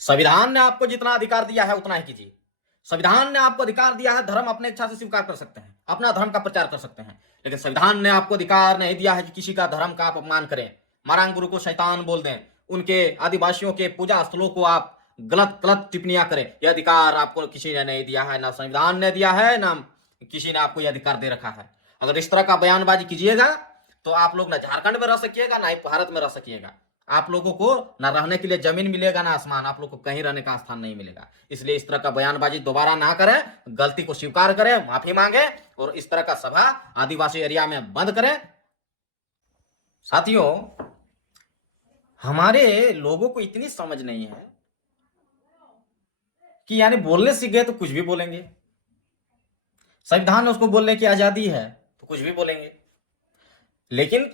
संविधान ने आपको जितना अधिकार दिया है उतना ही कीजिए। संविधान ने आपको अधिकार दिया है, धर्म अपने इच्छा से स्वीकार कर सकते हैं, अपना धर्म का प्रचार कर सकते हैं, लेकिन संविधान ने आपको अधिकार नहीं दिया है कि किसी का धर्म का आप अपमान करें, मारांग गुरु को शैतान बोल दें, उनके आदिवासियों के पूजा स्थलों को आप गलत गलत टिप्पणियां करें। यह अधिकार आपको किसी ने नहीं दिया है, ना संविधान ने दिया है, ना किसी ने आपको यह अधिकार दे रखा है। अगर इस तरह का बयानबाजी कीजिएगा तो आप लोग ना झारखंड में रह सकिएगा, ना ही भारत में रह सकिएगा। आप लोगों को ना रहने के लिए जमीन मिलेगा, ना आसमान, आप लोग को कहीं रहने का स्थान नहीं मिलेगा। इसलिए इस तरह का बयानबाजी दोबारा ना करें, गलती को स्वीकार करें, माफी मांगे और इस तरह का सभा आदिवासी एरिया में बंद करें। साथियों, हमारे लोगों को इतनी समझ नहीं है कि यानी बोलने सीख गए तो कुछ भी बोलेंगे। संविधान ने उसको बोलने की आजादी है तो कुछ भी बोलेंगे, लेकिन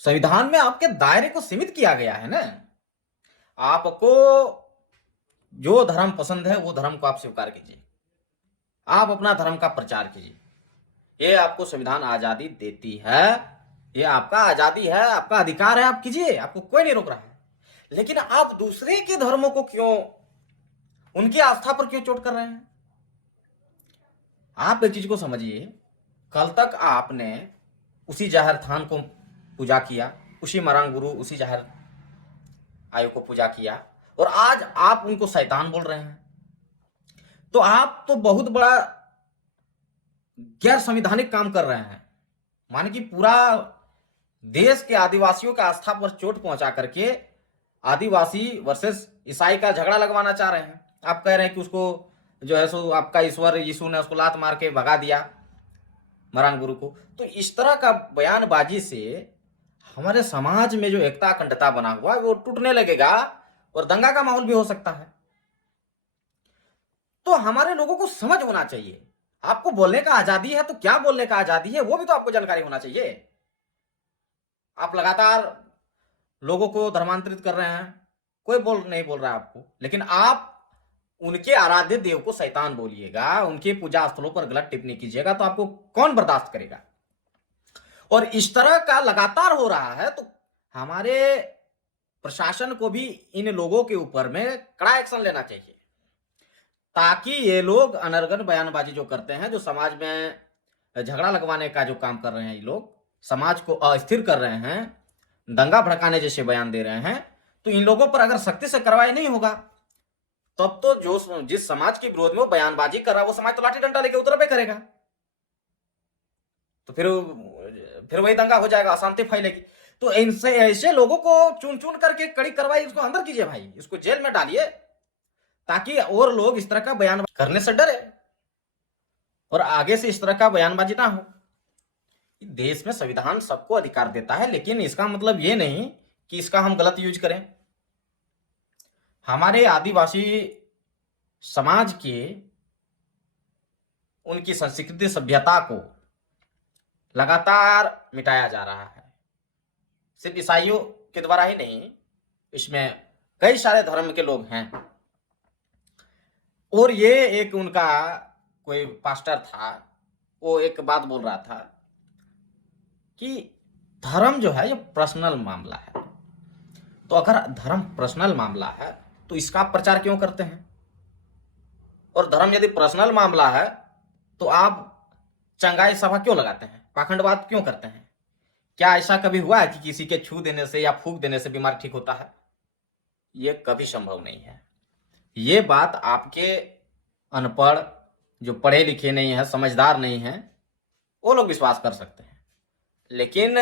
संविधान में आपके दायरे को सीमित किया गया है ना। आपको जो धर्म पसंद है वो धर्म को आप स्वीकार कीजिए, आप अपना धर्म का प्रचार कीजिए। ये आपको संविधान आजादी देती है, ये आपका आजादी है, आपका अधिकार है, आप कीजिए, आपको कोई नहीं रोक रहा है। लेकिन आप दूसरे के धर्मों को क्यों, उनकी आस्था पर क्यों चोट कर रहे हैं? आप एक चीज को समझिए, कल तक आपने उसी जाहिर थान को पूजा किया, उसी मरांग गुरु, उसी जाहिर आयु को पूजा किया, और आज आप उनको शैतान बोल रहे हैं। तो आप तो बहुत बड़ा गैर संवैधानिक काम कर रहे हैं। माने कि पूरा देश के आदिवासियों की आस्था पर चोट पहुंचा करके आदिवासी वर्सेस ईसाई का झगड़ा लगवाना चाह रहे हैं। आप कह रहे हैं कि उसको जो है सो आपका ईश्वर यीशु ने उसको लात मार के भगा दिया, मरांग गुरु को। तो इस तरह का बयानबाजी से हमारे समाज में जो एकता अखंडता बना हुआ है वो टूटने लगेगा और दंगा का माहौल भी हो सकता है। तो हमारे लोगों को समझ होना चाहिए, आपको बोलने का आजादी है तो क्या बोलने का आजादी है वो भी तो आपको जानकारी होना चाहिए। आप लगातार लोगों को धर्मांतरित कर रहे हैं, कोई नहीं बोल रहा है आपको, लेकिन आप उनके आराध्य देव को शैतान बोलिएगा, उनके पूजा स्थलों पर गलत टिप्पणी कीजिएगा तो आपको कौन बर्दाश्त करेगा? और इस तरह का लगातार हो रहा है तो हमारे प्रशासन को भी इन लोगों के ऊपर में कड़ा एक्शन लेना चाहिए, ताकि ये लोग अनर्गल बयानबाजी जो करते हैं, जो समाज में झगड़ा लगवाने का जो काम कर रहे हैं, ये लोग समाज को अस्थिर कर रहे हैं, दंगा भड़काने जैसे बयान दे रहे हैं, तो इन लोगों पर अगर सख्ती से कार्रवाई नहीं होगा तब तो जो जिस समाज के विरोध में वो बयानबाजी कर रहा है वो समाज तो लाठी डंडा लेके उतर पे करेगा। तो फिर वही दंगा हो जाएगा, अशांति फैलेगी। तो इनसे ऐसे लोगों को चुन चुन करके कड़ी कार्रवाई, इसको अंदर कीजिए भाई, इसको जेल में डालिए, ताकि और लोग इस तरह का बयान करने से डरे और आगे से इस तरह का बयानबाजी ना हो। देश में संविधान सबको अधिकार देता है, लेकिन इसका मतलब ये नहीं कि इसका हम गलत यूज करें। हमारे आदिवासी समाज के उनकी संस्कृति सभ्यता को लगातार मिटाया जा रहा है, सिर्फ ईसाइयों के द्वारा ही नहीं, इसमें कई सारे धर्म के लोग हैं। और ये एक उनका कोई पास्टर था, वो एक बात बोल रहा था कि धर्म जो है ये पर्सनल मामला है, तो अगर धर्म पर्सनल मामला है तो इसका प्रचार क्यों करते हैं? और धर्म यदि पर्सनल मामला है तो आप चंगाई सभा क्यों लगाते हैं, पाखंडवाद क्यों करते हैं? क्या ऐसा कभी हुआ है कि किसी के छू देने से या फूंक देने से बीमार ठीक होता है? ये कभी संभव नहीं है। ये बात आपके अनपढ़, जो पढ़े लिखे नहीं है, समझदार नहीं है, वो लोग विश्वास कर सकते हैं, लेकिन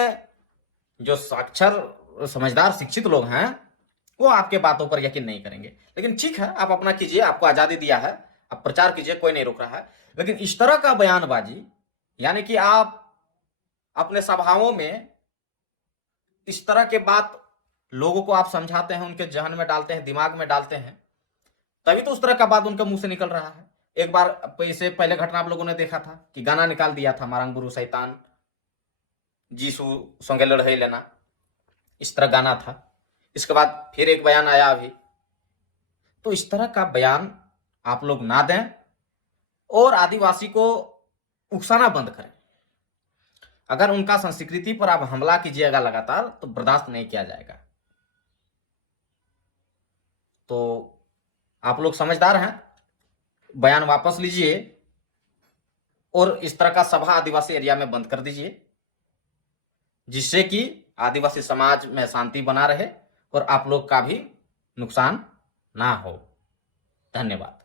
जो साक्षर समझदार शिक्षित लोग हैं वो आपके बातों पर यकीन नहीं करेंगे। लेकिन ठीक है, आप अपना कीजिए, आपको आजादी दिया है, आप प्रचार कीजिए, कोई नहीं रोक रहा है। लेकिन इस तरह का बयानबाजी, यानी कि आप अपने सभाओं में इस तरह के बात लोगों को आप समझाते हैं, उनके जहन में डालते हैं, दिमाग में डालते हैं, तभी तो उस तरह का बात उनके मुंह से निकल रहा है। एक बार इससे पहले घटना आप लोगों ने देखा था कि गाना निकाल दिया था, मारंग गुरु शैतान जीसू संगे लड़ाई लेना, इस तरह गाना था। इसके बाद फिर एक बयान आया अभी। तो इस तरह का बयान आप लोग ना दें और आदिवासी को उकसाना बंद करें। अगर उनका संस्कृति पर आप हमला कीजिएगा लगातार तो बर्दाश्त नहीं किया जाएगा। तो आप लोग समझदार हैं, बयान वापस लीजिए और इस तरह का सभा आदिवासी एरिया में बंद कर दीजिए, जिससे कि आदिवासी समाज में शांति बना रहे और आप लोग का भी नुकसान ना हो। धन्यवाद।